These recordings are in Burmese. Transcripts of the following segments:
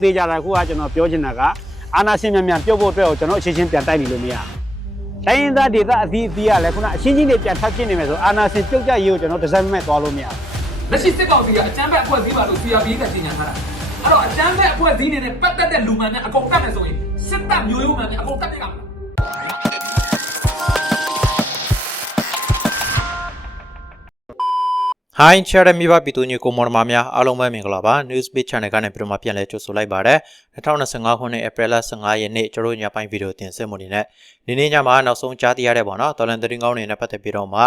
သေးကြတာခုကကျွန်တော်ပြောချင်တာကအာနာရှင်မြန်မြန်ပြုတ်ဖို့အတွက်ကိုကျွန်တော်အချင်းချင်းပြန်တိုက်နေလို့မရဘူးတိုင်းရင်းသားဒေသအသီးအသီးကလည်းခုနအချင်းချင်းတွေပြန်ထပ်ဖြစ်နေမယ်ဆိုအာနာရှင်ပြုတ်ကြရေးကိုကျွန်တော်ဒီဇိုင်းမဲ့သွားလို့မရဘူးလက်ရှိစစ်ကောင်စီကအကြမ်းဖက်အဖွဲ့အစည်းပါလို့ CRB ကကြေညာထားတာအဲ့တော့အကြမ်းဖက်အဖွဲ့အစည်းတွေနဲ့ပတ်သက်တဲ့လူမှန်များအကုန်တတ်မယ်ဆိုရင်စစ်တပ်မျိုးရိုးမှန်များအကုန်တတ်ပြရမှာဟို င်းချာရမီဘာပီတူညကိုမော်ဒမာများအားလုံးပဲမင်္ဂလာပါ News Beat Channel ကနေပြန်မပြန်လဲကြိုဆိုလိုက်ပါတယ်2025ခုနှစ် April 15ရက်နေ့ကျွန်တော်ညပိုင်းဗီဒီယိုတင်ဆက်မှုနေနဲ့ဒီနေ့ညမှာနောက်ဆုံးကြားသိရတဲ့ပေါ့နော်တော်လန်သတင်းကောင်းတွေနဲ့ပတ်သက်ပြီးတော့မှ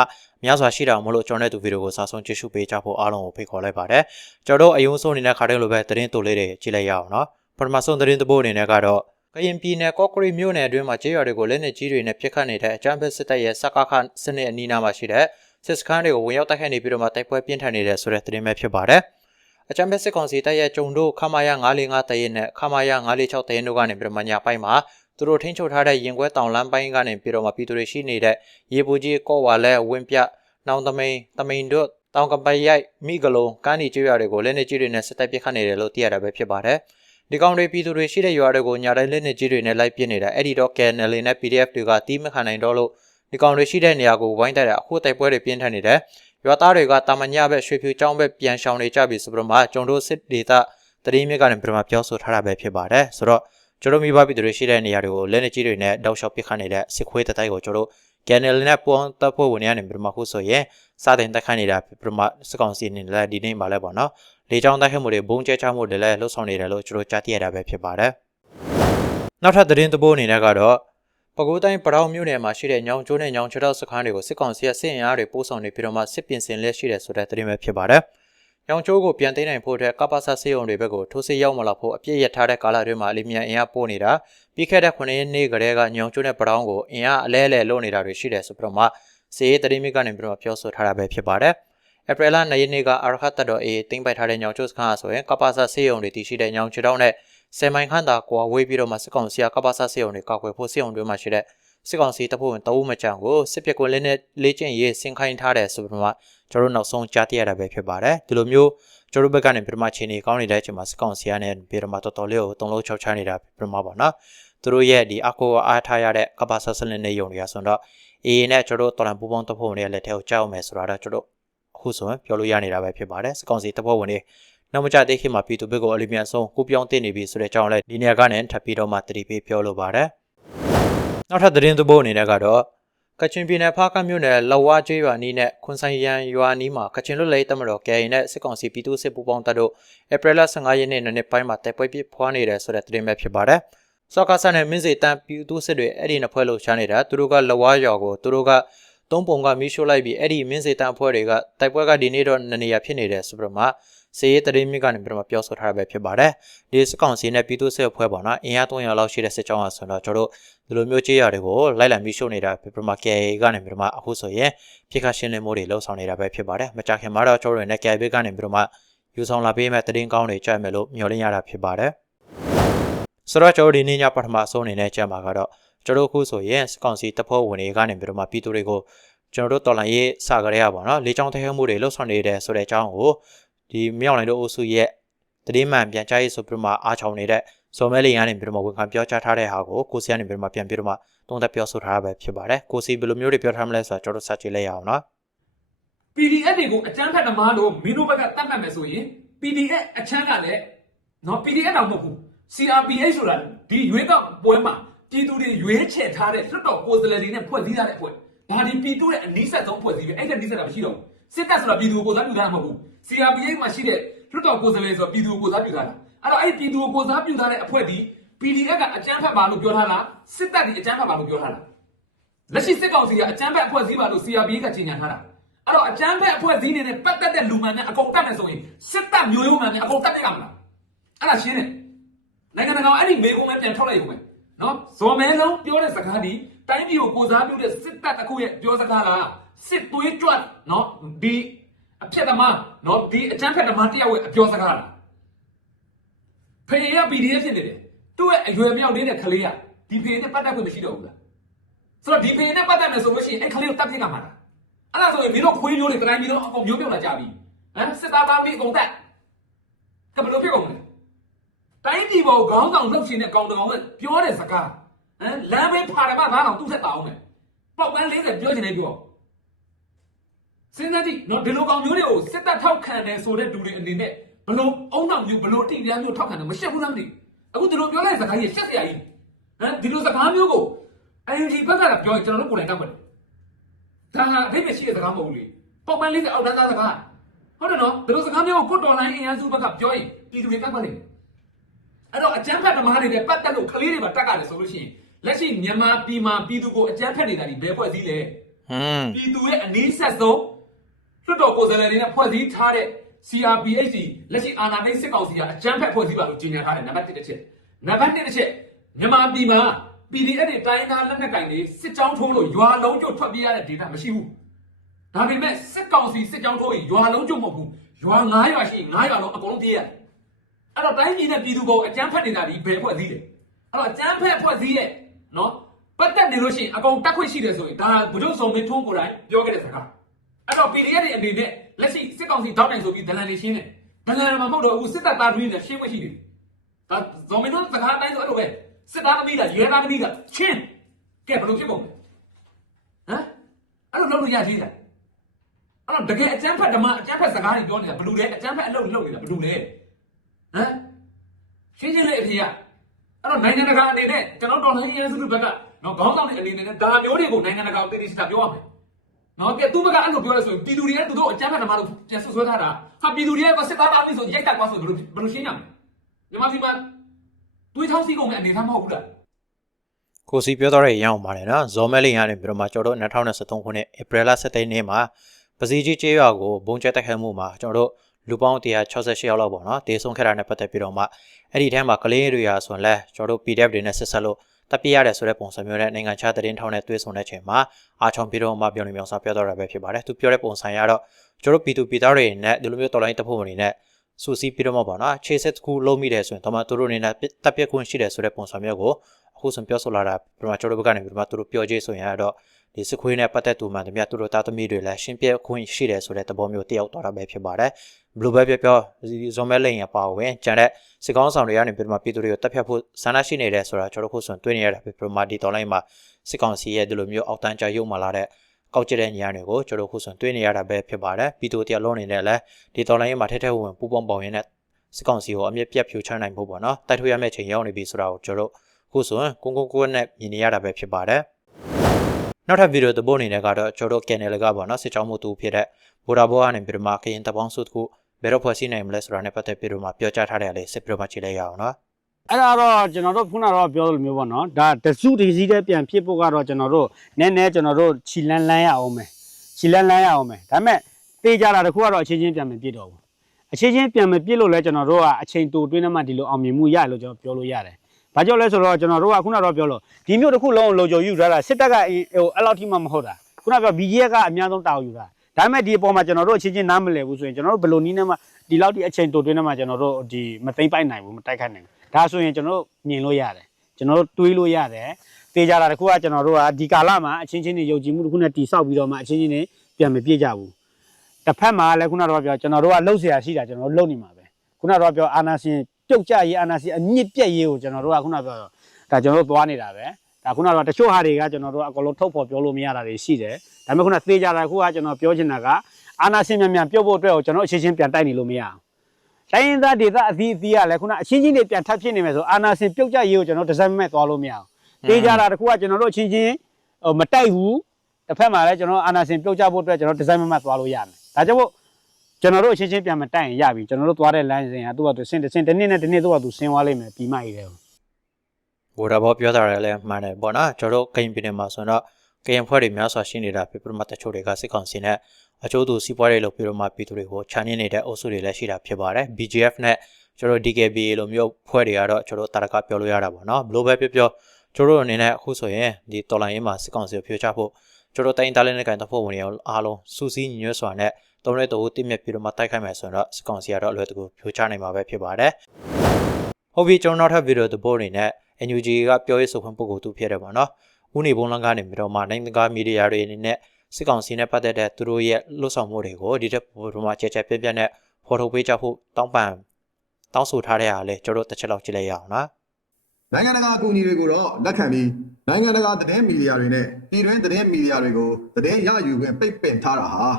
များစွာရှိတာမလို့ကျွန်တော်တို့ဗီဒီယိုကိုစာဆုံးကြည့်ရှုပေးကြဖို့အားလုံးကိုဖိတ်ခေါ်လိုက်ပါတယ်ကျွန်တော်တို့အယုံဆုံးနေတဲ့ခါတိုင်းလိုပဲသတင်းတိုလေးတွေကြည့်လိုက်ရအောင်နော်ပထမဆုံးသတင်းတပုတ်အနေနဲ့ကတော့ကရင်ပြည်နယ်ကော့ကရိတ်မြို့နယ်အတွင်းမှာကျေးရွာတွေကိုလက်နက်ကြီးတွေနဲ့ပစ်ခတ်နေတဲ့အကြမ်းဖက်စစ်တပ်ရဲ့စကခစနစ်အနီးနားမှာရှိတဲ့ စစ်စခန်းတွေကိုဝင်ရောက်တိုက်ခိုက်နေပြီးတော့မှတိုက်ပွဲပြင်းထန်နေတဲ့ဆိုတဲ့သတင်းပဲဖြစ်ပါတယ်။အကြမ်းဖက်စစ်ကောင်စီတပ်ရဲ့ကျုံတို့ခမာယ945တရဲနဲ့ခမာယ946တရဲတို့ကနေပြီးတော့မှညပိုင်းမှာသူတို့ထိန်းချုပ်ထားတဲ့ရင်ခွဲတောင်လမ်းပိုင်းကနေပြီးတော့မှပြည်သူတွေရှိနေတဲ့ရေပူကြီးကော့ဝါလဲဝင်းပြနောင်သမိန်သမိန်တို့တောင်ကပရိုက်မိဂလုံးကန်းဒီကျွော်တွေကိုလက်နေကြီးတွေနဲ့စစ်တပ်ပစ်ခတ်နေတယ်လို့သိရတာပဲဖြစ်ပါတယ်။ဒီကောင်တွေပြည်သူတွေရှိတဲ့ရွာတွေကိုညာတိုင်းလက်နေကြီးတွေနဲ့လိုက်ပစ်နေတာအဲ့ဒီတော့ KNL နဲ့ PDF တွေကတီးမခံနိုင်တော့လို့ ဒီကောင်တွေရှိတဲ့နေရာကိုဝိုင်းတိုက်တာအခုတိုက်ပွဲတွေပြင်းထန်နေတယ်။ရွာသားတွေကတာမညဘက်ရွှေဖြူကျောင်းဘက်ပြန်ရှောင်နေကြပြီဆိုပြီးတော့မှကျုံတို့စစ်ဒေသတတိမြစ်ကနေပြန်ပြောဆိုထားတာပဲဖြစ်ပါတယ်။ဆိုတော့ကျတို့မိဘပြည်သူတွေရှိတဲ့နေရာတွေကိုလက်နေကြီးတွေနဲ့တောက်လျှောက်ပစ်ခတ်နေတဲ့စစ်ခွေးတိုက်ကိုကျတို့ Channel နဲ့ပွန်တပ်ဖို့ဝင်နေရနေပြန်ခုဆိုရင်စတင်တိုက်ခိုက်နေတာပြန်စစ်ကောင်စီအနေနဲ့ဒီနေ့မှလည်းပေါ့နော်။လေကြောင်းတိုက်ခိုက်မှုတွေဘုံကျဲချမှုတွေလည်းလှုပ်ဆောင်နေတယ်လို့ကျတို့ကြားသိရတာပဲဖြစ်ပါတယ်။နောက်ထပ်သတင်းသဘောအနေနဲ့ကတော့ ပကိုးတိုင်းပရောင်မြို့နယ်မှာရှိတဲ့ညောင်ကျိုးနဲ့ညောင်ချတော့စခန်းတွေကိုစစ်ကောင်စီရဲ့စစ်အင်အားတွေပို့ဆောင်နေပြီးတော့မှစစ်ပြင်ဆင်လက်ရှိတယ်ဆိုတဲ့သတင်းပဲဖြစ်ပါတယ်။ညောင်ကျိုးကိုပြန်သိမ်းနိုင်ဖို့အတွက်ကပ္ပစစေယုံတွေဘက်ကိုထိုးစစ်ရောက်မလာဖို့အပြည့်ရထားတဲ့ကာလတွေမှာအလီမြန်အင်အားပို့နေတာပြီးခဲ့တဲ့9ရက်နေ့ကတည်းကညောင်ကျိုးနဲ့ပရောင်ကိုအင်အားအလဲအလဲလုပ်နေတာတွေရှိတယ်ဆိုပြီးတော့မှစစ်ရေးသတင်းမြစ်ကနေပြီးတော့ပြောဆိုထားတာပဲဖြစ်ပါတယ်။ဧပြီလ2ရက်နေ့ကအာရခတ်တတော်အေးတင်ပိုက်ထားတဲ့ညောင်ကျုပ်စခန်းအဆိုရင်ကပ္ပစစေယုံတွေတည်ရှိတဲ့ညောင်ချတောင်းနဲ့ ဆယ်မိုင်ခန့်သာကွာဝေးပြီးတော့မှစစ်ကောင်စီကကပ္ပစစေယုံတွေကောက်ွယ်ဖို့စေယုံတွေမှာရှိတဲ့စစ်ကောင်စီတပ်ဖွဲ့ဝင်တအုပ်မချံကိုစစ်ပစ်ကွင်းလေးနဲ့လေးကျင့်ရေးဆင်ခိုင်းထားတယ်ဆိုပြီးတော့မှကျွန်တော်တို့နောက်ဆုံးကြားသိရတာပဲဖြစ်ပါတယ်ဒီလိုမျိုးကျွန်တော်တို့ဘက်ကနေပြမချင်းနေကောင်းနေတဲ့အချိန်မှာစစ်ကောင်စီကနေပြီးတော့မှတော်တော်လေးကိုတုံလုံးချောက်ချနေတာပြမပါနော်သူတို့ရဲ့ဒီအကိုအားထားရတဲ့ကပ္ပစစလင်းနေယုံတွေကဆိုတော့အေးနဲ့ကျွန်တော်တို့တော်လန်ပူပေါင်းတပ်ဖွဲ့ဝင်တွေလက်ထဲကိုကြောက်မယ်ဆိုတာတော့ကျွန်တော်အခုဆိုရင်ပြောလို့ရနေတာပဲဖြစ်ပါတယ်စကောင်စီတပ်ဖွဲ့ဝင်တွေ နောက်မကြသေးခင်မှာပြည်သူဘက်ကိုအလီမြန်ဆုံးကိုပြောင်းတင်နေပြီဆိုတဲ့အကြောင်းလဲဒီနေရာကနေထပ်ပြီးတော့မှတတိပေးပြောလိုပါတယ်နောက်ထပ်သတင်းသဘောအနေနဲ့ကတော့ကချင်ပြည်နယ်ဖားကမြို့နယ်လော်ဝါကျေးရွာနီးနဲ့ခွန်ဆိုင်ရန်ရွာနီးမှာကချင်လွတ်လပ်ရေးတပ်မတော် KA နဲ့စစ်ကောင်စီပြည်သူ့စစ်ပူးပေါင်းတပ်တို့ဧပြီလ15ရက်နေ့နေ့ပိုင်းမှာတိုက်ပွဲပြစ်ဖွားနေတယ်ဆိုတဲ့သတင်းပဲဖြစ်ပါတယ်စောကာဆန်နဲ့မင်းစီတန်ပြည်သူ့စစ်တွေအဲ့ဒီနှစ်ဖွဲ့လို့ရှားနေတာသူတို့ကလော်ဝါရွာကိုသူတို့ကသုံးပုံကမီးရှို့လိုက်ပြီးအဲ့ဒီမင်းစီတန်အဖွဲ့တွေကတိုက်ပွဲကဒီနေ့တော့နနေရဖြစ်နေတယ်ဆိုပြီးတော့မှ စေရေးတရင်မြစ်ကနေပြီးတော့ပြောဆိုထားတာပဲဖြစ်ပါတယ်ဒီစကောင်စီနဲ့ပြည်သူ့စစ်အဖွဲ့ပေါ့နော်အင်အား300လောက်ရှိတဲ့စစ်ကြောင်းအဆိုတော့ကျွန်တော်တို့ဒီလိုမျိုးကြေးရတွေကိုလိုက်လံပြီးရှို့နေတာပြပမာ KA ကနေပြီးတော့မှအခုဆိုရင်ပြစ်ခတ်ရှင်းလင်းမှုတွေလှုပ်ဆောင်နေတာပဲဖြစ်ပါတယ်မကြခင်မှာတော့ကျွန်တော်တို့နဲ့ KA ဘက်ကနေပြီးတော့မှယူဆောင်လာပေးမဲ့တရင်ကောင်းတွေကြိုက်မယ်လို့မျှော်လင့်ရတာဖြစ်ပါတယ်ဆိုတော့ကျွန်တော်ဒီနေ့ညပထမအဆုံးအနေနဲ့ကြံပါကတော့ကျွန်တော်ခုဆိုရင်စကောင်စီတပ်ဖွဲ့ဝင်တွေကနေပြီးတော့မှပြည်သူတွေကိုကျွန်တော်တို့တော်လိုင်းရေးစာကြရပါတော့လေချောင်းထဲမှုတွေလှုပ်ဆောင်နေတယ်ဆိုတဲ့အကြောင်းကို ဒီမြောက်လိုင်းတို့အုပ်စုရဲ့တတိမှန်ပြန်ကြားရေးဆိုပြီးတော့မှအားချောင်းနေတဲ့ဇော်မဲလီကနေပြီးတော့မှဝန်ခံပြောကြားထားတဲ့ဟာကိုကိုစီကနေပြီးတော့မှပြန်ပြီးတော့မှသုံးသပ်ပြောဆိုထားတာပဲဖြစ်ပါတယ်ကိုစီဘယ်လိုမျိုးတွေပြောထားမလဲဆိုတော့ကျွန်တော်တို့စကြည့်လိုက်ရအောင်နော် PDF တွေကိုအကြမ်းဖက်သမားတို့မင်းတို့ဘက်ကတတ်မှတ်မယ်ဆိုရင် PDF အချမ်းကလည်းနော် PDF တော့မဟုတ်ဘူး CRPH ဆိုတာဒီရွေးကောက်ပွဲမှာပြည်သူတွေရွေးချယ်ထားတဲ့လွှတ်တော်ကိုယ်စားလှယ်တွေနဲ့ဖွဲ့စည်းထားတဲ့အဖွဲ့ဒါဒီပြည်သူရဲ့အနီးဆက်ဆုံးဖွဲ့စည်းပဲအဲ့ဒါနီးဆက်တာမရှိတော့ဘူးစစ်တပ်ဆိုတာပြည်သူကိုကိုယ်စားပြုထားတာမဟုတ်ဘူး CRPH မှာရှိတဲ့လွှတ်တော်ကိုယ်စားလှယ်ဆိုတာပြည်သူကိုကိုယ်စားပြုထားတာအဲ့တော့အဲ့ဒီပြည်သူကိုကိုယ်စားပြုထားတဲ့အဖွဲ့ဒီ PDF ကအကြမ်းဖက်ပါလို့ပြောထားလားစစ်တပ်ဒီအကြမ်းဖက်ပါလို့ပြောထားလားလက်ရှိစစ်ကောင်စီကအကြမ်းဖက်အဖွဲ့အစည်းပါလို့ CRB ကကြေညာထားတာအဲ့တော့အကြမ်းဖက်အဖွဲ့အစည်းတွေနဲ့ပတ်သက်တဲ့လူမှန်များအကုန်တတ်မယ်ဆိုရင်စစ်တပ်မျိုးရိုးမှန်များအကုန်တတ်ပြရမှာအဲ့ဒါရှင်းတယ်နိုင်ငံတကာအဲ့ဒီမေကုန်းပဲပြန်ထုတ်လိုက်ရုံပဲနော်ဇော်မဲလုံးပြောတဲ့စကားဒီတိုင်းပြည်ကိုကိုစားပြုတဲ့စစ်တပ်တစ်ခုရဲ့ပြောစကားလားစစ်သွေးကြွနော်ဒီ အဖြစ်သမားနော်ဒီအကြမ်းဖက်သမားတယောက်ရဲ့အပြောစကားလားဖေရ PDF ဖြစ်နေတယ်သူ့ရဲ့အရွယ်မြောက်နေတဲ့ကလေးကဒီဖေနဲ့ပတ်သက်ခွင့်မရှိတော့ဘူးလားဆိုတော့ဒီဖေနဲ့ပတ်သက်မယ်ဆိုလို့ရှိရင်အဲ့ကလေးကိုတတ်ပြစ်ကမှာလားအဲ့ဒါဆိုရင်မင်းတို့ခွေးမျိုးတွေတိုင်းမျိုးတော့အကုန်မျိုးပြုတ်လာကြပြီဟမ်စစ်သားသားမီးအကုန်တက်ကဘယ်လိုဖြစ်ကုန်လဲတိုင်းပြည်ပေါ်ခေါင်းဆောင်လှုပ်ရှင်တဲ့ကောင်တကောင်ကပြောတဲ့စကားဟမ်လမ်းဘေးဖာရမသားတော်သူ့ဆက်တာအောင်မယ်ပေါက်ပန်း40ပြောချင်တယ်ပြော စဉ်းစားကြည့်နော်ဒီလိုကောင်မျိုးတွေကိုစစ်တပ်ထောက်ခံတယ်ဆိုတဲ့လူတွေအနေနဲ့ဘလို့အုံနောက်မျိုးဘလို့တိပြားမျိုးထောက်ခံတယ်မရှက်ဘူးလားမသိအခုဒီလိုပြောလိုက်တဲ့စကားကြီးရှက်စရာကြီးဟမ်ဒီလိုစကားမျိုးကို NUG ဘက်ကပြောရင်ကျွန်တော်တို့ကိုယ်တိုင်တောက်ပါတယ်ဒါဟာအဓိပ္ပာယ်ရှိတဲ့စကားမဟုတ်ဘူးလေပေါက်ပန်း40အောက်တန်းသားစကားဟုတ်တယ်နော်ဒီလိုစကားမျိုးကိုကိုတော်လိုင်းအင်အားစုဘက်ကပြောရင်ပြည်သူတွေတောက်ပါတယ်အဲ့တော့အကြမ်းဖက်သမားတွေနဲ့ပတ်သက်လို့ကလေးတွေပါတက်ရတယ်ဆိုလို့ရှိရင်လက်ရှိမြန်မာပြည်မှာပြည်သူကိုအကြမ်းဖက်နေတာဒီဘယ်ဖွဲ့စည်းလဲဟွန်းပြည်သူရဲ့အနည်းဆက်ဆုံး လွှတ်တော်ကိုယ်စားလှယ်တွေနဲ့ဖွဲ့စည်းထားတဲ့ CRPH လက်ရှိအာဏာသိမ်းစစ်ကောင်စီကအကြမ်းဖက်ဖွဲ့စည်းပါလို့ကြေညာထားတယ်နံပါတ်1တစ်ချက်နံပါတ်2တစ်ချက်မြန်မာပြည်မှာ PDF တွေတိုင်းသားလက်နက်ကင်တွေစစ်ကြောင်းထိုးလို့ရွာလုံးကျွတ်ထွက်ပြေးရတဲ့ data မရှိဘူးဒါပေမဲ့စစ်ကောင်စီစစ်ကြောင်းထိုးရင်ရွာလုံးကျွတ်မဟုတ်ဘူးရွာ9ရွာရှိရင်9ရွာလုံးအကုန်လုံးပြေးရတယ်အဲ့တော့တိုင်းပြည်နဲ့ပြည်သူပေါ်အကြမ်းဖက်နေတာဒီဘယ်ဖွဲ့စည်းလဲအဲ့တော့အကြမ်းဖက်ဖွဲ့စည်းရဲ့နော်ပတ်သက်နေလို့ရှိရင်အကုန်တက်ခွင့်ရှိတယ်ဆိုရင်ဒါဘုဒ္ဓဆောင်မင်းထွန်းကိုယ်တိုင်ပြောခဲ့တဲ့စကား အဲ့တော့ PDF တွေအနေနဲ့လက်ရှိစစ်ကောင်စီတောက်တိုင်ဆိုပြီးဒလန်တွေရှင်းတယ်ဒလန်မှာမဟုတ်တော့အခုစစ်တပ်သားတွေနဲ့ရှင်းခွင့်ရှိတယ်ဒါဇော်မင်းထွန်းစကားအတိုင်းဆိုအဲ့လိုပဲစစ်သားသမီးကရဲသားသမီးကချင်းကဲဘယ်လိုဖြစ်ကုန်လဲဟမ်အဲ့လိုလုပ်လို့ရသေးတယ်အဲ့တော့တကယ်အကြမ်းဖက်ဓမ္မအကြမ်းဖက်စကားတွေပြောနေတာဘယ်လိုလဲအကြမ်းဖက်အလုပ်လုပ်နေတာဘယ်လိုလဲဟမ်ရှင်းရှင်းလေးအဖေကအဲ့တော့နိုင်ငံတကာအနေနဲ့ကျွန်တော်တော်လှန်ရေးစုစုဘက်ကတော့ခေါင်းဆောင်တွေအနေနဲ့ဒါမျိုးတွေကိုနိုင်ငံတကာကိုတည်တည်ချာပြောရမယ် နော်ပြသူ့ဘက်ကအဲ့လိုပြောရဆိုရင်ပြည်သူတွေကသူတို့အကြမ်းဖက်သမားတို့ပြန်ဆွဆွဲထားတာဟာပြည်သူတွေကစစ်သားသားလေးဆိုရိုက်တက်သွားဆိုဘယ်လိုဘယ်လိုရှင်းရမလဲမြန်မာပြည်မှာတွေးထောင်းစီကုန်တဲ့အနေအထားမဟုတ်ဘူးလားကိုစီပြောတော့တဲ့အရာအောင်ပါတယ်နော်ဇော်မဲလင်းရနေပြီးတော့မှကျွန်တော်တို့2023ခုနှစ်ဧပြီလ17ရက်နေ့မှာပစီကြီးကျေးရွာကိုဘုံကျဲတိုက်ခိုက်မှုမှာကျွန်တော်တို့လူပေါင်း168ယောက်လောက်ပေါ့နော်တေဆုံးခဲ့တာနဲ့ပတ်သက်ပြီးတော့မှအဲ့ဒီထဲမှာကလေးတွေရာဆိုရင်လဲကျွန်တော်တို့ PDF တွေနဲ့ဆက်ဆက်လို့ တပ်ပြရတယ်ဆိုတဲ့ပုံစံမျိုးနဲ့နိုင်ငံခြားသတင်းထောက်နဲ့တွေ့ဆုံတဲ့ချိန်မှာအာချောင်ပြီးတော့မှပြောနေမြောင်စာပြောတော့တာပဲဖြစ်ပါတယ်သူပြောတဲ့ပုံစံရတော့ကျွန်တော်တို့ပြည်သူပြည်သားတွေနဲ့ဒီလိုမျိုးတော်လိုင်းတပ်ဖို့အနေနဲ့စူစီပြီးတော့မှပေါ့နော်ခြေဆက်တစ်ခုလုံးမိတယ်ဆိုရင်တော့မှသူတို့အနေနဲ့တပ်ပြက်ခွင့်ရှိတယ်ဆိုတဲ့ပုံစံမျိုးကိုအခုဆိုပြောဆိုလာတာပြမကျွန်တော်တို့ဘက်ကနေပြမသူတို့ပြောကြဆိုရင်တော့ဒီစစ်ခွေးနဲ့ပတ်သက်သူမှတမသူတို့တာသမီတွေလည်းရှင်းပြခွင့်ရှိတယ်ဆိုတဲ့သဘောမျိုးတယောက်သွားတာပဲဖြစ်ပါတယ် ဘလူးပဲပြောပြောဇွန်မဲလိန်ရပါဝင်ကျန်တဲ့စစ်ကောင်းဆောင်တွေကနေပြမပြည်သူတွေကိုတက်ဖြတ်ဖို့ဆန္ဒရှိနေတယ်ဆိုတာကျွန်တော်တို့ခုဆိုတွေ့နေရတာပြမဒီတော်လိုင်းမှာစစ်ကောင်စီရဲ့ဒီလိုမျိုးအောက်တန်းကြရုံမှလာတဲ့ကောက်ကျတဲ့ညံတွေကိုကျွန်တော်ခုဆိုတွေ့နေရတာပဲဖြစ်ပါတယ်ပြည်သူတရားလုံးနေနဲ့လည်းဒီတော်လိုင်းမှာထဲထဲဝင်ပူပေါင်းပေါင်းရင်းနဲ့စစ်ကောင်စီကိုအမြင့်ပြတ်ဖြိုချနိုင်ဖို့ပေါ့နော်တိုက်ထွေးရမယ့်ချိန်ရောက်နေပြီဆိုတာကိုကျွန်တော်တို့ခုဆိုရင်ကိုကိုကိုနဲ့မြင်နေရတာပဲဖြစ်ပါတယ်နောက်ထပ်ဗီဒီယိုသဘောအနေနဲ့ကတော့ကျွန်တော်တို့ channel ကပေါ့နော်စစ်ကြောင်းမှုတူဖြစ်တဲ့ဘူရာဘောကနေပြီးတော့မှခရင်တပေါင်းစုတခု ဘယ်တော့ဖွဲ့စည်းနိုင်မလဲဆိုတာနဲ့ပတ်သက်ပြီးတော့မှပြောကြားထားတယ်လေစစ်ပြီးတော့မှကြည့်လိုက်ရအောင်နော်အဲ့ဒါတော့ကျွန်တော်တို့ခုနကတော့ပြောလိုမျိုးပေါ့နော်ဒါတစုတစည်းတည်းပြန်ဖြစ်ဖို့ကတော့ကျွန်တော်တို့နည်းနည်းကျွန်တော်တို့ခြီလန်းလန်းရအောင်မယ်ခြီလန်းလန်းရအောင်မယ်ဒါပေမဲ့တေးကြတာတခုကတော့အချင်းချင်းပြန်မပြည့်တော့ဘူးအချင်းချင်းပြန်မပြည့်လို့လဲကျွန်တော်တို့ကအချိန်တူတွင်းနဲ့မှဒီလိုအောင်မြင်မှုရလို့ကျွန်တော်ပြောလို့ရတယ်ဘာကြောင့်လဲဆိုတော့ကျွန်တော်တို့ကခုနကတော့ပြောလို့ဒီမျိုးတစ်ခုလုံးလုံခြုံယူထားတာစစ်တပ်ကဟိုအဲ့လောက်ထိမှမဟုတ်တာခုနကပြော BGF ကအများဆုံးတာဝန်ယူတာ ဒါပေမဲ့ဒီအပေါ်မှာကျွန်တော်တို့အချင်းချင်းနားမလည်ဘူးဆိုရင်ကျွန်တော်တို့ဘယ်လိုနည်းနဲ့မှဒီလောက်ထိအချိန်တူတွင်းနဲ့မှကျွန်တော်တို့ဒီမသိမ့်ပိုက်နိုင်ဘူးမတိုက်ခိုက်နိုင်ဘူး ဒါဆိုရင်ကျွန်တော်တို့မြင်လို့ရတယ်ကျွန်တော်တို့တွေးလို့ရတယ်တေးကြတာတခုကကျွန်တော်တို့ကဒီကာလမှာအချင်းချင်းတွေယုံကြည်မှုတစ်ခုနဲ့တိဆောက်ပြီးတော့မှအချင်းချင်းတွေပြန်မပြည့်ကြဘူးတစ်ဖက်မှာလည်းခုနကတော့ပြောကျွန်တော်တို့ကလှုပ်เสียရှိတာကျွန်တော်တို့လှုပ်နေမှာပဲခုနကတော့ပြောအာနာရှင်ပြုတ်ကြရေးအာနာရှင်အမြင့်ပြက်ရေးကိုကျွန်တော်တို့ကခုနပြောဒါကျွန်တော်တို့သွားနေတာပဲ ဒါခုနကတော့တချို့ဟာတွေကကျွန်တော်တို့အကုန်လုံးထုတ်ဖော်ပြောလို့မရတာတွေရှိတယ်ဒါပေမဲ့ခုနသေးကြတာခုကကျွန်တော်ပြောချင်တာကအာနာရှင်မြန်မြန်ပြုတ်ဖို့အတွက်ကိုကျွန်တော်အချင်းချင်းပြန်တိုက်နေလို့မရအောင်တိုင်းရင်းသားဒေသအသီးအသီးကလည်းခုနအချင်းချင်းတွေပြန်ထပ်ဖြစ်နေမယ်ဆိုအာနာစင်ပြုတ်ကြရေးကိုကျွန်တော်ဒီဇိုင်းမဲ့သွားလို့မရအောင်တေးကြတာတခုကကျွန်တော်တို့အချင်းချင်းဟိုမတိုက်ဘူးတစ်ဖက်မှာလည်းကျွန်တော်အာနာစင်ပြုတ်ကြဖို့အတွက်ကျွန်တော်ဒီဇိုင်းမဲ့သွားလို့ရမယ်ဒါကြောင့်မို့ကျွန်တော်တို့အချင်းချင်းပြန်မတိုက်ရင်ရပြီကျွန်တော်တို့သွားတဲ့လမ်းစဉ်ကသူ့ဘာသူဆင်းတစ်ဆင်းတစ်နေ့နဲ့တစ်နေ့သူ့ဘာသူဆင်းသွားလိမ့်မယ်ပြီးမှရည်တယ် ဘူရာဘောပြောတာလည်းမှန်တယ်ပေါ့နော်ကျွန်တော်တို့ကရင်ပြည်နယ်မှာဆိုတော့ကရင်ဖွဲ့တွေများစွာရှိနေတာပြပြမတချို့တွေကစစ်ကောင်စီနဲ့အချို့သူစီးပွားရေးလုပ်ပြီးတော့မှပြည်သူတွေကိုခြံနေနေတဲ့အုပ်စုတွေလည်းရှိတာဖြစ်ပါတယ် BGF နဲ့ကျွန်တော် DKB လိုမျိုးဖွဲ့တွေကတော့ကျွန်တော်တာရကပြောလို့ရတာပေါ့နော်ဘလို့ပဲပြောပြောကျွန်တော်အနေနဲ့အခုဆိုရင်ဒီတော်လိုင်းရေးမှာစစ်ကောင်စီကိုဖြိုချဖို့ကျွန်တော်တိုင်းသားလေးနဲ့ကန်တပ်ဖို့ဝင်ရအားလုံးစူးစီးညွှဲစွာနဲ့တုံးတဲ့တူတိမြက်ပြီးတော့မှတိုက်ခိုက်မယ်ဆိုတော့စစ်ကောင်စီကတော့အလွယ်တကူဖြိုချနိုင်မှာပဲဖြစ်ပါတယ်ဟုတ်ပြီကျွန်တော်နောက်ထပ်ဗီဒီယိုသဘောအနေနဲ့ NUG ကပြောရေးဆိုခွင့်ပုဂ္ဂိုလ်သူဖြစ်တယ်ပေါ့နော်ဦးနေဘုံလန်းကနေပြီးတော့မှနိုင်ငံတကာမီဒီယာတွေအနေနဲ့စစ်ကောင်စီနဲ့ပတ်သက်တဲ့သူတို့ရဲ့လှုပ်ဆောင်မှုတွေကိုဒီတက်ဘုံမှာကြဲကြဲပြန့်ပြန့်နဲ့ဖော်ထုတ်ပေးကြဖို့တောင်းပန်တောင်းဆိုထားတဲ့အားလဲကျွန်တော်တို့တစ်ချက်လောက်ကြည့်လိုက်ရအောင်နော်နိုင်ငံတကာအကူအညီတွေကိုတော့လက်ခံပြီးနိုင်ငံတကာသတင်းမီဒီယာတွေနဲ့ပြည်တွင်းသတင်းမီဒီယာတွေကိုသတင်းရယူခွင့်ပိတ်ပင်ထားတာဟာ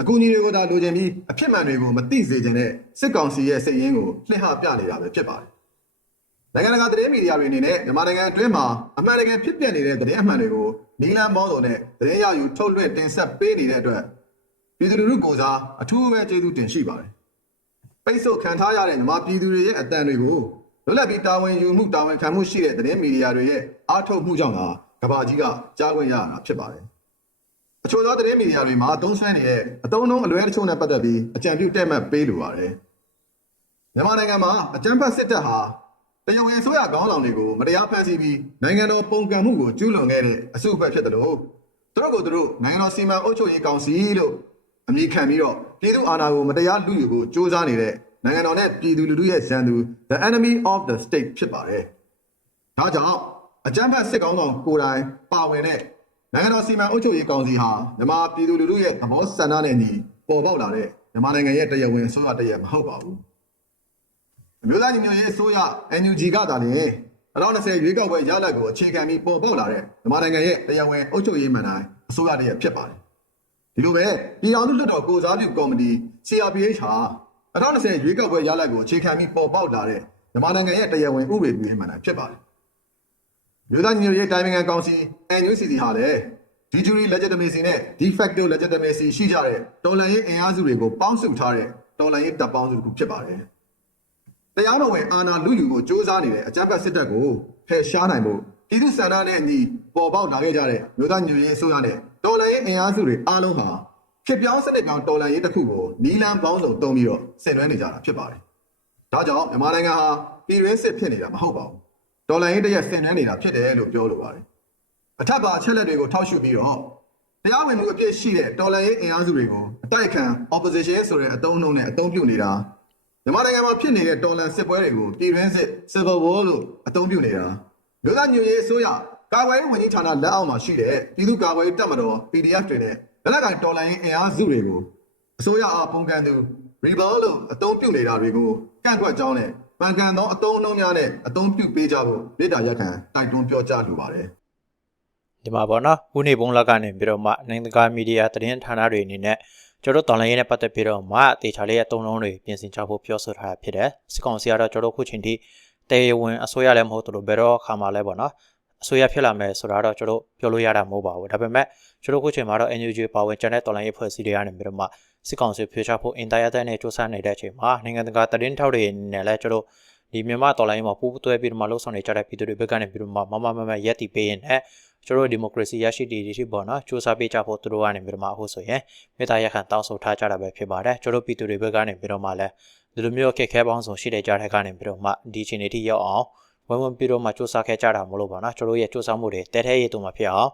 အကူအညီတွေကိုသာလိုချင်ပြီးအဖြစ်မှန်တွေကိုမသိစေချင်တဲ့စစ်ကောင်စီရဲ့စိတ်ရင်းကိုလှည့်ဟပြနေတာပဲဖြစ်ပါတယ်။ နိုင်ငံတကာသတင်းမီဒီယာတွေအနေနဲ့မြန်မာနိုင်ငံအတွင်းမှာအမှန်တကယ်ဖြစ်ပျက်နေတဲ့သတင်းအမှန်တွေကိုနီလန်ပေါင်းစုံနဲ့သတင်းရယူထုတ်လွှင့်တင်ဆက်ပေးနေတဲ့အတွက်ပြည်သူလူထုကိုယ်စားအထူးပဲကျေးဇူးတင်ရှိပါတယ်။ပိတ်ဆို့ခံထားရတဲ့မြန်မာပြည်သူတွေရဲ့အတန်တွေကိုလွတ်လပ်ပြီးတာဝန်ယူမှုတာဝန်ခံမှုရှိတဲ့သတင်းမီဒီယာတွေရဲ့အားထုတ်မှုကြောင့်သာကဘာကြီးကကြားခွင့်ရတာဖြစ်ပါတယ်။အချို့သောသတင်းမီဒီယာတွေမှာသုံးဆွဲနေတဲ့အတုံးလုံးအလွဲတချို့နဲ့ပတ်သက်ပြီးအကြံပြုတဲ့မှတ်ပေးလိုပါတယ်။မြန်မာနိုင်ငံမှာအကြမ်းဖက်စစ်တပ်ဟာ တရားဝင်ဆိုရခေါင်းဆောင်တွေကိုမတရားဖမ်းဆီးပြီးနိုင်ငံတော်ပုံကံမှုကိုကျူးလွန်ခဲ့တဲ့အစုအဖွဲ့ဖြစ်တယ်လို့သူတို့ကိုသူတို့နိုင်ငံတော်စီမံအုပ်ချုပ်ရေးကောင်စီလို့အမိခံပြီးတော့ပြည်သူအာဏာကိုမတရားလူယူဖို့စ조사နေတဲ့နိုင်ငံတော်နဲ့ပြည်သူလူထုရဲ့ဇန်သူ the enemy of the state ဖြစ်ပါတယ်။ဒါကြောင့်အကြမ်းဖက်စစ်ကောင်ဆောင်ကိုယ်တိုင်ပါဝင်တဲ့နိုင်ငံတော်စီမံအုပ်ချုပ်ရေးကောင်စီဟာမြန်မာပြည်သူလူထုရဲ့သဘောဆန္ဒနဲ့ညီပေါ်ပေါက်လာတဲ့မြန်မာနိုင်ငံရဲ့တရားဝင်အစိုးရတရက်မဟုတ်ပါဘူး။အ မျိုးသားညီညွတ်ရေးအစိုးရ NUG ကသာလေ2020ရွေးကောက်ပွဲရလဒ်ကိုအခြေခံပြီးပေါ်ပေါက်လာတဲ့မြန်မာနိုင်ငံရဲ့တရားဝင်အုပ်ချုပ်ရေးမှန်တိုင်းအစိုးရတရက်ဖြစ်ပါတယ်။ဒီလိုပဲပြည်အောင်စုလွှတ်တော်ကိုစားပြုကော်မတီ CRPH ဟာ2020ရွေးကောက်ပွဲရလဒ်ကိုအခြေခံပြီးပေါ်ပေါက်လာတဲ့မြန်မာနိုင်ငံရဲ့တရားဝင်ဥပဒေပြုရေးမှန်တာဖြစ်ပါတယ်။မြို့သားညီညွတ်ရေးတိုင်းနိုင်ငံကောင်စီ NUCC ဟာလည်း de jure legitimacy နဲ့ de facto legitimacy ရှိကြတဲ့တော်လှန်ရေးအင်အားစုတွေကိုပေါင်းစုထားတဲ့တော်လှန်ရေးတပ်ပေါင်းစုတစ်ခုဖြစ်ပါတယ်။ တရားမဝင်အာဏာလူယူကိုစ조사နေတဲ့အကြမ်းဖက်စစ်တပ်ကိုဖယ်ရှားနိုင်ဖို့ပြည်သူ့စံနာနဲ့အညီပေါ်ပေါက်လာခဲ့ကြတဲ့မြို့သားညီညွတ်ရေးအစိုးရနဲ့တော်လှန်ရေးအင်အားစုတွေအားလုံးဟာဖြစ်ပြောင်းစနစ်ပြောင်းတော်လှန်ရေးတစ်ခုကိုနီလန်ပေါင်းစုံတုံးပြီးတော့ဆင်နွှဲနေကြတာဖြစ်ပါတယ်။ဒါကြောင့်မြန်မာနိုင်ငံဟာပြည်ရင်းစစ်ဖြစ်နေတာမဟုတ်ပါဘူး။တော်လှန်ရေးတရက်ဆင်နွှဲနေတာဖြစ်တယ်လို့ပြောလိုပါတယ်။အထက်ပါအချက်လက်တွေကိုထောက်ရှုပြီးတော့တရားဝင်မှုအပြည့်ရှိတဲ့တော်လှန်ရေးအင်အားစုတွေကိုအတိုက်အခံ opposition ဆိုတဲ့အတုံးအနှုံနဲ့အတုံးပြုနေတာ မြန်မာနိုင်ငံမှာဖြစ်နေတဲ့တော်လှန်စစ်ပွဲတွေကိုပြည်ရင်းစစ် civil war လို့အတုံးပြုနေတာမြို့သားညွေရေးအစိုးရကာကွယ်ရေးဝန်ကြီးဌာနလက်အောက်မှာရှိတဲ့ပြည်သူ့ကာကွယ်ရေးတပ်မတော် PDF တွေနဲ့လက်နက်ကိုင်တော်လှန်ရေးအင်အားစုတွေကိုအစိုးရအားပုံကန်သူ rebel လို့အတုံးပြုနေတာတွေကိုကန့်ကွက်ကြောင်းနဲ့ပန်ကန်သောအတုံးအနှုံးများနဲ့အတုံးပြုပေးကြဖို့မြေတားရက်ခံတိုက်တွန်းပြောကြားလိုပါတယ်ဒီမှာပေါ့နော်ဦးနေဘုံလက်ကနေပြီးတော့မှနိုင်ငံတကာမီဒီယာသတင်းဌာနတွေအနေနဲ့ ကျွန်တော်တို့တော်လိုင်းရေးနဲ့ပတ်သက်ပြီးတော့မှအသေးချာလေးရဲ့အသုံးလုံးတွေပြင်ဆင်ချဖို့ပြောဆိုထားတာဖြစ်တယ်စစ်ကောင်စီကတော့ကျွန်တော်တို့ခုချိန်ထိတရားဝင်အစိုးရလည်းမဟုတ်သလိုဘယ်တော့ခါမှလည်းပေါ့နော်အစိုးရဖြစ်လာမယ်ဆိုတာတော့ကျွန်တော်တို့ပြောလို့ရတာမဟုတ်ပါဘူးဒါပေမဲ့ကျွန်တော်ခုချိန်မှာတော့ NUG ပါဝင်ကျန်တဲ့တော်လိုင်းရေးဖွဲ့စည်းတွေကနေပြီးတော့မှစစ်ကောင်စီဖြေချဖို့အင်တာရတဲ့နဲ့စူးစမ်းနေတဲ့အချိန်မှာနိုင်ငံတကာသတင်းထောက်တွေအနေနဲ့လည်းကျွန်တော်ဒီမြန်မာတော်လိုင်းရေးမှာပူးတွဲပြီးတော့မှလှုပ်ဆောင်နေကြတဲ့ပြည်သူတွေဘက်ကနေပြီးတော့မှမမမမရက်တီပေးရင်လည်း ကျွန်တော်ဒီမိုကရေစီရရှိတည်တည်ရှိပေါ့နော်စူးစမ်းပေးကြဖို့သူတို့ကနေပြီးတော့မှအခုဆိုရင်မေတ္တာရက်ခံတောင်းဆိုထားကြတာပဲဖြစ်ပါတယ်ကျွန်တော်ပြည်သူတွေဘက်ကနေပြီးတော့မှလည်းဒီလိုမျိုးအခက်အခဲပေါင်းစုံရှိတဲ့ကြားထဲကနေပြီးတော့မှဒီအချိန်လေးထိရောက်အောင်ဝင်ဝင်ပြီးတော့မှစူးစမ်းခဲ့ကြတာမလို့ပေါ့နော်ကျွန်တော်ရဲ့စူးစမ်းမှုတွေတဲထဲရည်တူမှာဖြစ်အောင်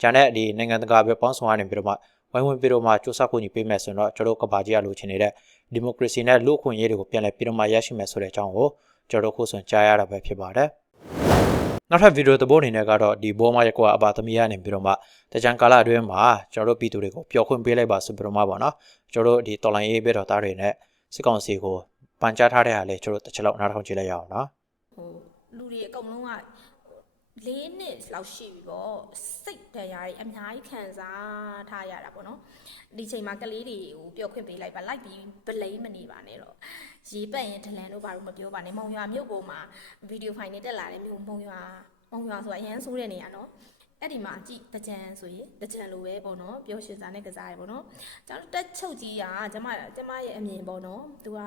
ကျန်တဲ့ဒီနိုင်ငံတကာဘက်ပေါင်းစုံကနေပြီးတော့မှဝိုင်းဝန်းပြီးတော့မှစူးစမ်းဖို့ညီပေးမယ်ဆိုရင်တော့ကျွန်တော်ကဘာကြီးရလိုချင်နေတဲ့ဒီမိုကရေစီနဲ့လူ့အခွင့်အရေးတွေကိုပြန်လည်ပြီးတော့မှရရှိမယ်ဆိုတဲ့အကြောင်းကိုကျွန်တော်ခုဆိုကြားရတာပဲဖြစ်ပါတယ် နောက်ထပ်ဗီဒီယိုသဘောအနေနဲ့ကတော့ဒီဘောမရက်ကွာအပါသမီးရနေပြီးတော့မှတကြံကာလအတွင်းမှာကျွန်တော်တို့ပြည်သူတွေကိုပျော်ခွင့်ပေးလိုက်ပါဆိုပြီးတော့မှပေါ့နော်ကျွန်တော်တို့ဒီတော်လိုင်းရေးဘက်တော်သားတွေနဲ့စစ်ကောင်စီကိုပန်ကြားထားတဲ့အားလေကျွန်တော်တို့တစ်ချက်လောက်နားထောင်ကြည့်လိုက်ရအောင်နော်ဟိုလူတွေအကုန်လုံးက လေးနှစ်လောက်ရှိပြီပေါ့စိတ်တရားတွေအများကြီးခံစားထားရတာပေါ့နော်ဒီချိန်မှာကလေးတွေကိုပျော်ခွင့်ပေးလိုက်ပါလိုက်ပြီးဗလိမ့်မနေပါနဲ့တော့ရေးပတ်ရင်ဒလန်တို့ဘာလို့မပြောပါနဲ့မုံရွာမြို့ပေါ်မှာဗီဒီယိုဖိုင်တွေတက်လာတယ်မြို့မုံရွာမုံရွာဆိုတာအရန်ဆိုးတဲ့နေရာနော် အဲ့ဒီမှာကြည့်တကြံဆိုရင်တကြံလိုပဲပေါ့နော်ပျော်ရွှင်စာနဲ့ကစားရပေါ့နော်ကျွန်တော်တက်ချုပ်ကြီးကကျမကျမရဲ့အမြင်ပေါ့နော်သူက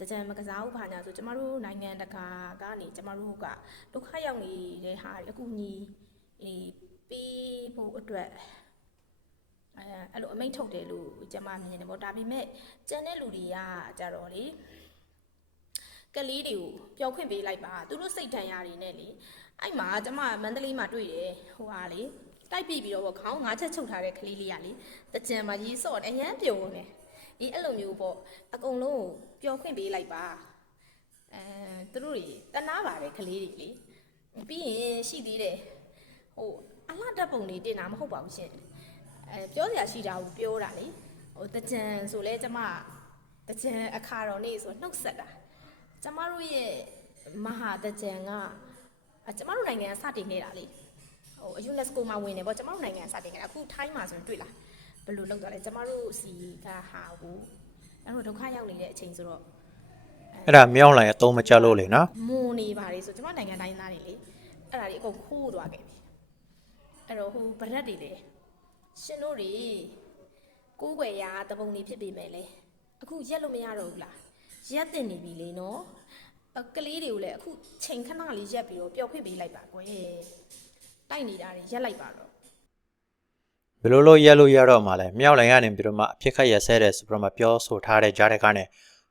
တကြံမကစားဘူးဘာညာဆိုကျမတို့နိုင်ငံတကာကနေကျမတို့ကဒုက္ခရောက်နေတဲ့ဟာတွေအကူအညီအေးပေးဖို့အတွက်အဲအဲ့လိုအမိန့်ထုတ်တယ်လို့ကျမမြင်တယ်ပေါ့ဒါပေမဲ့ကျန်တဲ့လူတွေကကြတော့လေကလေးတွေကိုပျော်ခွင့်ပေးလိုက်ပါသူတို့စိတ်ထန်ရတွေနဲ့လေ အဲ့မှာကျမမန္တလေးမှာတွေ့တယ်ဟိုဟာလေတိုက်ပြီးပြီးတော့ပေါ့ခေါင်းငါးချက်ချုပ်ထားတဲ့ကလေးလေးကလေတကြံမှာရေးစော့တယ်အရန်ပြုံနေဒီအဲ့လိုမျိုးပေါ့အကုန်လုံးကိုပျော်ခွင့်ပေးလိုက်ပါအဲသူတို့တွေတနာပါတယ်ကလေးတွေလေပြီးရင်ရှိသေးတယ်ဟိုအလှတက်ပုံလေးတင်တာမဟုတ်ပါဘူးရှင်အဲပြောစရာရှိတာကိုပြောတာလေဟိုတကြံဆိုလဲကျမတကြံအခါတော်နေ့ဆိုနှုတ်ဆက်တာကျမတို့ရဲ့မဟာတကြံကအ ကျမတို့နိုင်ငံကစတင်ခဲ့တာလေဟို UNESCO မှာဝင်တယ်ပေါ့ကျမတို့နိုင်ငံကစတင်ခဲ့တာအခုထိုင်းမှာဆိုရင်တွေ့လားဘယ်လိုလုပ်တော့လဲကျမတို့စီကဟာကိုအဲ့တော့ဒုက္ခရောက်နေတဲ့အချိန်ဆိုတော့အဲ့ဒါမြောင်းလိုက်အသုံးမကျလို့လေနော်မွန်နေပါလေဆိုကျမနိုင်ငံတိုင်းသားတွေလေအဲ့ဒါတွေအကုန်ခိုးသွားခဲ့ပြီအဲ့တော့ဟိုဗရက်တွေလေရှင်တို့တွေကိုးကွယ်ရာတပုံတွေဖြစ်ပေမဲ့လေအခုရက်လို့မရတော့ဘူးလားရက်တင်နေပြီလေနော်အ ကလေးတွေကိုလည်းအခုချိန်ခဏလေးရက်ပြီးတော့ပျော်ခွင့်ပေးလိုက်ပါကွယ်တိုက်နေတာတွေရက်လိုက်ပါတော့ဘယ်လိုလို့ရက်လို့ရတော့မှလဲမြောက်လိုင်ကနေပြီးတော့မှအဖြစ်ခတ်ရဆဲတယ်ဆိုပြီးတော့မှပြောဆိုထားတဲ့ကြားတဲ့ကနေ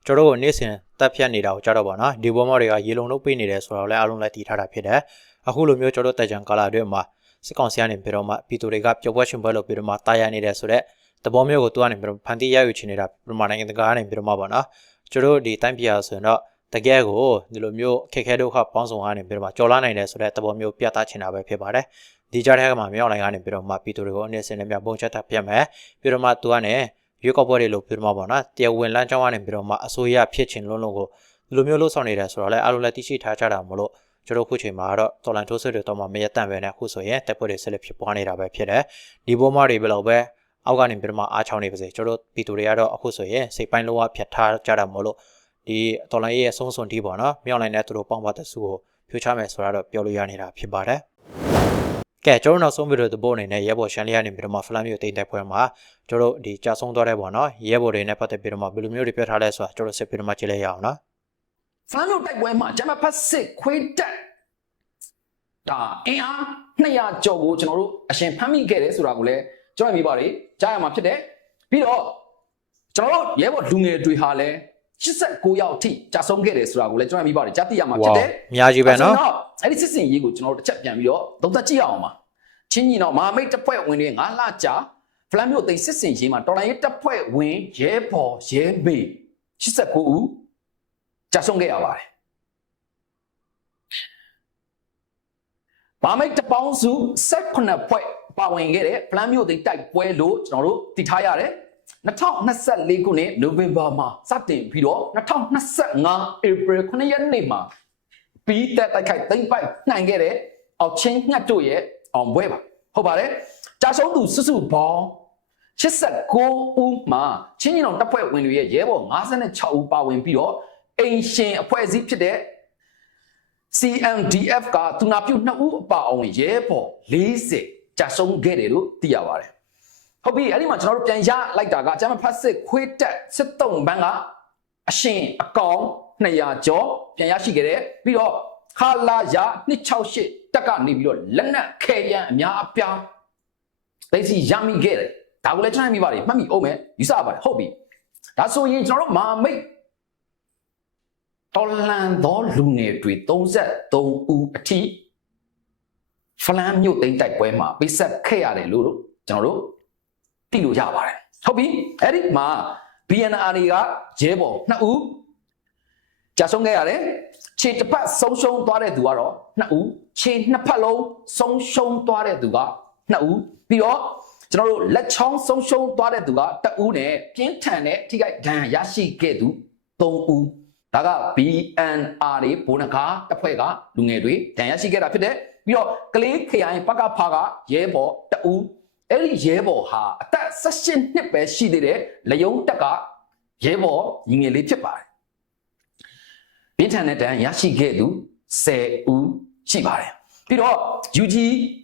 ကျွန်တော်တို့နေ့စဉ်တက်ဖြတ်နေတာကိုကြားတော့ပါနော်ဒီဘောမောတွေကရေလုံလုပ်ပေးနေတယ်ဆိုတော့လည်းအားလုံးလည်းတည်ထားတာဖြစ်တယ်အခုလိုမျိုးကျွန်တော်တို့တက်ကြံကာလာအတွင်းမှာစစ်ကောင်စီကနေပြီးတော့မှပြည်သူတွေကပျော်ပွဲရှင်ပွဲလုပ်ပြီးတော့မှတာယာနေတယ်ဆိုတော့သဘောမျိုးကိုသူကနေပြီးတော့ဖန်တီးရယူချင်နေတာပြည်မာနိုင်ငံတကာကနေပြီးတော့မှပါနော်ကျွန်တော်တို့ဒီတိုင်းပြည်ရဆိုရင်တော့ တကယ်ကိုဒီလိုမျိုးခက်ခဲဒုက္ခပေါင်းစုံကနေပြီးတော့မှကြော်လာနိုင်တယ်ဆိုတဲ့သဘောမျိုးပြသချင်တာပဲဖြစ်ပါတယ်ဒီကြားထဲမှာမြောက်လိုင်ကနေပြီးတော့မှပြည်သူတွေကိုအနေစင်နဲ့မြပုံချက်တာပြတ်မယ်ပြီးတော့မှသူကနေရွေးကောက်ပွဲတွေလို့ပြီးတော့မှပေါ့နော်တရားဝင်လမ်းကြောင်းကနေပြီးတော့မှအစိုးရဖြစ်ချင်လုံးလုံးကိုဒီလိုမျိုးလှုပ်ဆောင်နေတယ်ဆိုတော့လည်းအားလုံးလည်းသိရှိထားကြတာမလို့ကျွန်တော်ခုချိန်မှာတော့တော်လန်ထိုးဆွေတွေတော့မှမရတန့်ပဲနဲ့အခုဆိုရင်တက်ပွဲတွေဆက်လက်ဖြစ်ပွားနေတာပဲဖြစ်တယ်ဒီဘောမတွေဘယ်လောက်ပဲအောက်ကနေပြီးတော့မှအားချောင်းနေပါစေကျွန်တော်ပြည်သူတွေကတော့အခုဆိုရင်စိတ်ပိုင်းလုံးဝဖြတ်ထားကြတာမလို့ ဒီတော်လန်ရဲ့အဆုံးစွန်တီးပေါ့နော်မြောက်လိုင်းနဲ့သူတို့ပေါင်းပါတဲ့စုကိုဖြိုးချမယ်ဆိုတာတော့ပြောလို့ရနေတာဖြစ်ပါတယ်ကဲကျွန်တော်နောက်ဆုံးဗီဒီယိုသဘောအနေနဲ့ရဲဘော်ရှန်လီကနေပြီးတော့မှဖလမ်မျိုးတိတ်တက်ပွဲမှာကျွန်တော်ဒီကြာဆုံးသွားတဲ့ပေါ့နော်ရဲဘော်တွေနဲ့ပတ်သက်ပြီးတော့မှဘယ်လိုမျိုးတွေပြောထားလဲဆိုတာကျွန်တော်ဆက်ပြီးတော့မှကြည့်လိုက်ရအောင်နော်ဖမ်းလို့တိုက်ပွဲမှာဂျမဖတ်စစ်ခွေးတက်ဒါအင်အား200ကျော်ကိုကျွန်တော်တို့အရှင်ဖမ်းမိခဲ့တယ်ဆိုတာကိုလည်းကျွန်တော်မိပါတယ်ကြားရမှာဖြစ်တယ်ပြီးတော့ကျွန်တော်တို့ရဲဘော်လူငယ်တွေဟာလည်း 89ယောက်အထိကြာဆုံးခဲ့တယ်ဆိုတာကိုလည်းကျွန်တော်မိပါတယ်ကြားသိရမှာဖြစ်တယ်အများကြီးပဲနော်အဲ့ဒီစစ်စင်ရေးကိုကျွန်တော်တို့တစ်ချက်ပြန်ပြီးတော့သုံးသပ်ကြည့်အောင်ပါချင်းကြီးတော့မဟာမိတ်တပ်ဖွဲ့ဝင်တွေငါးလကြာဖလမ်မျိုးသိမ်းစစ်စင်ရေးမှာတော်လိုင်းရေးတပ်ဖွဲ့ဝင်ရဲဘော်ရဲမေ89ဦးကြာဆုံးခဲ့ရပါတယ်မဟာမိတ်တပေါင်းစု18ဖွဲ့ပါဝင်ခဲ့တဲ့ဖလမ်မျိုးသိမ်းတိုက်ပွဲလို့ကျွန်တော်တို့သိထားရတယ် 2024ခုနှစ်နိုဝင်ဘာမှာစတင်ပြီးတော့2025 April 9ရက်နေ့မှာပြီးတက်တိုက်ခိုက်သိမ့်ပိုက်နိုင်ခဲ့တဲ့အောင်ချင်းငှက်တို့ရဲ့အောင်ပွဲပါဟုတ်ပါတယ်ကြာဆုံးသူစုစုပေါင်း89ဦးမှာချင်းချင်းတော်တပ်ဖွဲ့ဝင်တွေရဲ့ရဲဘော်56ဦးပါဝင်ပြီးတော့အိမ်ရှင်အဖွဲ့အစည်းဖြစ်တဲ့ CMDF ကသူနာပြု2ဦးအပါအဝင်ရဲဘော်40ကြာဆုံးခဲ့တယ်လို့သိရပါတယ် ဟုတ်ပြီအဲ့ဒီမှာကျွန်တော်တို့ပြန်ရလိုက်တာကကျမဖတ်စစ်ခွေးတက်စစ်တုံးဘန်းကအရှင်အကောင်200ကျော်ပြန်ရရှိခဲ့တယ်ပြီးတော့ခါလာယာ268တက်ကနေပြီးတော့လက်နက်ခဲယံအများအပြားသိစီရမိခဲ့တယ်ဒါကိုလည်းကျွန်တော်မိပါတယ်မှတ်မိအောင်မယ်ယူဆပါတယ်ဟုတ်ပြီဒါဆိုရင်ကျွန်တော်တို့မာမိတ်တော်လန်သောလူငယ်တွေ33ဦးအထိဖလန်မြို့သိမ်းတိုက်ပွဲမှာပိဆက်ခဲ့ရတယ်လို့ကျွန်တော်တို့ သိလို့ရပါတယ်ဟုတ်ပြီအဲ့ဒီမှာ BNR တွေကရဲဘော်2ဦးကြာဆုံးခဲ့ရတယ်ခြေတစ်ဖက်ဆုံးရှုံးသွားတဲ့သူကတော့2ဦးခြေနှစ်ဖက်လုံးဆုံးရှုံးသွားတဲ့သူက2ဦးပြီးတော့ကျွန်တော်တို့လက်ချောင်းဆုံးရှုံးသွားတဲ့သူက2ဦးနဲ့ပြင်းထန်တဲ့ထိခိုက်ဒဏ်ရာရရှိခဲ့သူ3ဦးဒါက BNR တွေဘိုးနဂါတပ်ဖွဲ့ကလူငယ်တွေဒဏ်ရာရှိခဲ့တာဖြစ်တယ်ပြီးတော့ကလေးခရိုင်ပကဖာကရဲဘော်2ဦး အဲ့ဒီရဲဘော်ဟာအသက်18နှစ်ပဲရှိသေးတယ်လယုံတက်ကရဲဘော်ညီငယ်လေးဖြစ်ပါတယ်ပြင်းထန်တဲ့ဒဏ်ရရှိခဲ့သူ10ဦးရှိပါတယ်ပြီးတော့ UG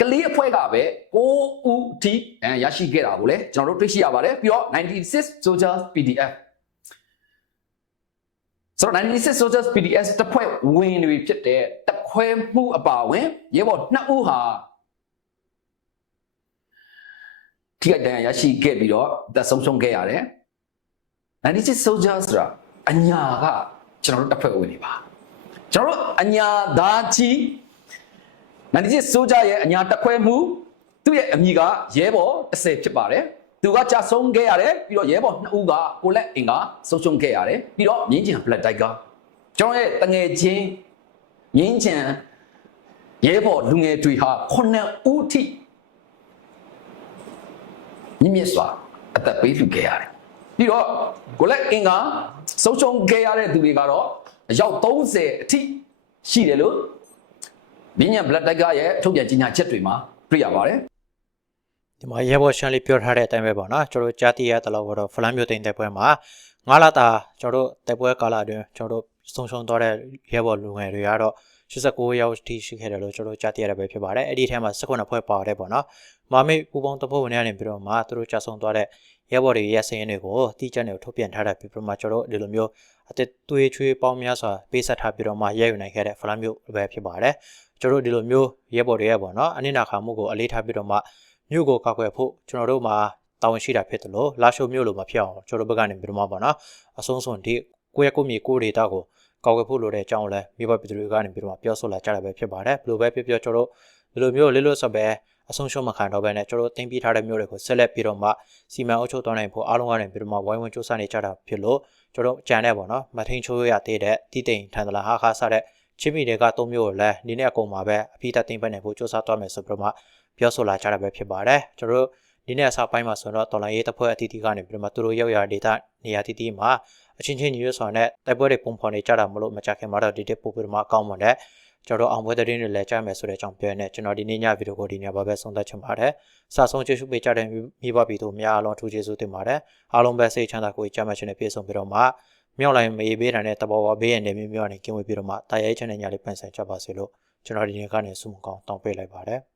ကလေးအဖွဲ့ကပဲ9ဦးအထိဒဏ်ရရှိခဲ့တာကိုလည်းကျွန်တော်တို့တွေ့ရှိရပါတယ်ပြီးတော့96 Soldiers PDF ဆိုတော့96 Soldiers PDS တပ်ဖွဲ့ဝင်တွေဖြစ်တဲ့တပ်ခွဲမှုအပါအဝင်ရဲဘော်2ဦးဟာ ထိခိုက်ဒဏ်ရာရရှိခဲ့ပြီးတော့သက်ဆုံးရှုံးခဲ့ရတယ်96 Soldiers ဆိုတာအညာကကျွန်တော်တို့တပ်ဖွဲ့ဝင်တွေပါကျွန်တော်တို့အညာသားကြီး96 Soldier ရဲ့အညာတပ်ခွဲမှုသူ့ရဲ့အမည်ကရဲဘော်30ဖြစ်ပါတယ်သူကကြာဆုံးခဲ့ရတယ်ပြီးတော့ရဲဘော်2ဦးကကိုလက်အင်ကဆုံးရှုံးခဲ့ရတယ်ပြီးတော့မြင်းကျန် Black Tiger ကျွန်တော်ရဲ့တငယ်ချင်းမြင်းကျန်ရဲဘော်လူငယ်တွေဟာ9ဦးထိ မြင့်မြတ်စွာအသက်ပေးလူခဲ့ရတယ်ပြီးတော့ကိုလက်အင်ကဆုံးရှုံးခဲ့ရတဲ့သူတွေကတော့အယောက်30အထိရှိတယ်လို့ဘင်းညံ blood tiger ရဲ့ထုတ်ပြန်ကြေညာချက်တွေမှာတွေ့ရပါတယ်ဒီမှာရဲဘော်ရှန်လေးပြောထားတဲ့အတိုင်းပဲပေါ့နော်ကျွန်တော်တို့ကြားသိရတဲ့လောက်ကတော့ဖလန်မျိုးသိန်းတဲ့ပွဲမှာငါးလတာကျွန်တော်တို့တဲ့ပွဲကာလအတွင်းကျွန်တော်တို့ဆုံရှုံသွားတဲ့ရဲဘော်လူငယ်တွေကတော့89ရောက်ထိရှိခဲ့တယ်လို့ကျွန်တော်တို့ကြားသိရတဲ့ပဲဖြစ်ပါတယ်အဲ့ဒီထဲမှာ19ဖွဲ့ပါတယ်ပေါ့နော် မာမေပူပေါင်းတဖို့ဝင်ရနေပြီးတော့မှသူတို့ကြာဆုံးသွားတဲ့ရဲဘော်တွေရဲ့စရင်တွေကိုတိကျနေထုတ်ပြန်ထားတဲ့ပြီးတော့မှကျွန်တော်တို့ဒီလိုမျိုးအသက်သွေးချွေးပေါင်းများစွာပေးဆက်ထားပြီးတော့မှရဲယူနိုင်ခဲ့တဲ့ဖလန်မျိုးပဲဖြစ်ပါတယ်ကျွန်တော်တို့ဒီလိုမျိုးရဲဘော်တွေရဲ့ပေါ့နော်အနစ်နာခံမှုကိုအလေးထားပြီးတော့မှမြို့ကိုကောက်ွယ်ဖို့ကျွန်တော်တို့မှာတာဝန်ရှိတာဖြစ်တယ်လို့လာရှိုမြို့လိုမဖြစ်အောင်ကျွန်တော်တို့ဘက်ကနေပြီးတော့မှပေါ့နော်အဆုံးစွန်ဒီကိုယ့်ရဲ့ကိုယ့်မြေကိုယ့်ဒေတာကိုကောက်ွယ်ဖို့လိုတဲ့အကြောင်းလည်းမြို့ပတ်ပြည်သူတွေကနေပြီးတော့မှပြောဆိုလာကြတာပဲဖြစ်ပါတယ်ဘယ်လိုပဲပြောပြောကျွန်တော်တို့ဒီလိုမျိုးလေးလို့ဆက်ပဲ အဆုံးရှုံးမခံတော့ဘဲနဲ့ကျွန်တော်တို့တင်ပြထားတဲ့မြို့တွေကိုဆက်လက်ပြီးတော့မှစီမံအုပ်ချုပ်သွားနိုင်ဖို့အားလုံးကနေပြီးတော့မှဝိုင်းဝန်းစူးစမ်းနေကြတာဖြစ်လို့ကျွန်တော်တို့ကြံတဲ့ပေါ့နော်မထင်းချိုးရသေးတဲ့တိတိန်ထန်တလာဟာခါစားတဲ့ချင်းမီတွေကသုံးမျိုးကိုလည်းဒီနေ့အကုန်မှာပဲအဖိတက်တင်ပတ်နိုင်ဖို့စူးစမ်းသွားမယ်ဆိုပြီးတော့မှပြောဆိုလာကြတာပဲဖြစ်ပါတယ်ကျွန်တော်တို့ဒီနေ့အစားပိုင်းမှာဆိုတော့တော်လိုင်းရေးတပ်ဖွဲ့အတီးတီးကနေပြီးတော့မှသူတို့ရောက်ရဒေတာနေရာတီးတီးမှာအချင်းချင်းညီရွစွာနဲ့တိုက်ပွဲတွေပုံဖော်နေကြတာမလို့မကြခင်မှာတော့ဒီတစ်ပို့ပြီးတော့မှအကောင်းမွန်တဲ့ ကျွန်တော်တို့အောင်ပွဲသတင်းတွေလည်းကြားမယ်ဆိုတဲ့အကြောင်းပြောနေကျွန်တော်ဒီနေ့ညဗီဒီယိုကိုဒီညပါပဲဆုံးသက်ချင်ပါတယ်။စာဆုံးကျေးဇူးပေးကြတဲ့မိဘပြည်သူများအားလုံးထူးကျေးဇူးတင်ပါတယ်။အားလုံးပဲစိတ်ချမ်းသာကိုယ်ကြားမှချင်းနဲ့ပြည့်စုံပြီးတော့မှမြောက်လိုက်မေးပေးတာနဲ့တဘောဝဘေးရန်နေမျိုးမျိုးနဲ့ကင်းဝေးပြီးတော့မှတာရဲချင်တဲ့ညလေးပန်ဆန်ကြပါစေလို့ကျွန်တော်ဒီနေ့ကနေဆုမကောင်းတောင်းပေးလိုက်ပါတယ်။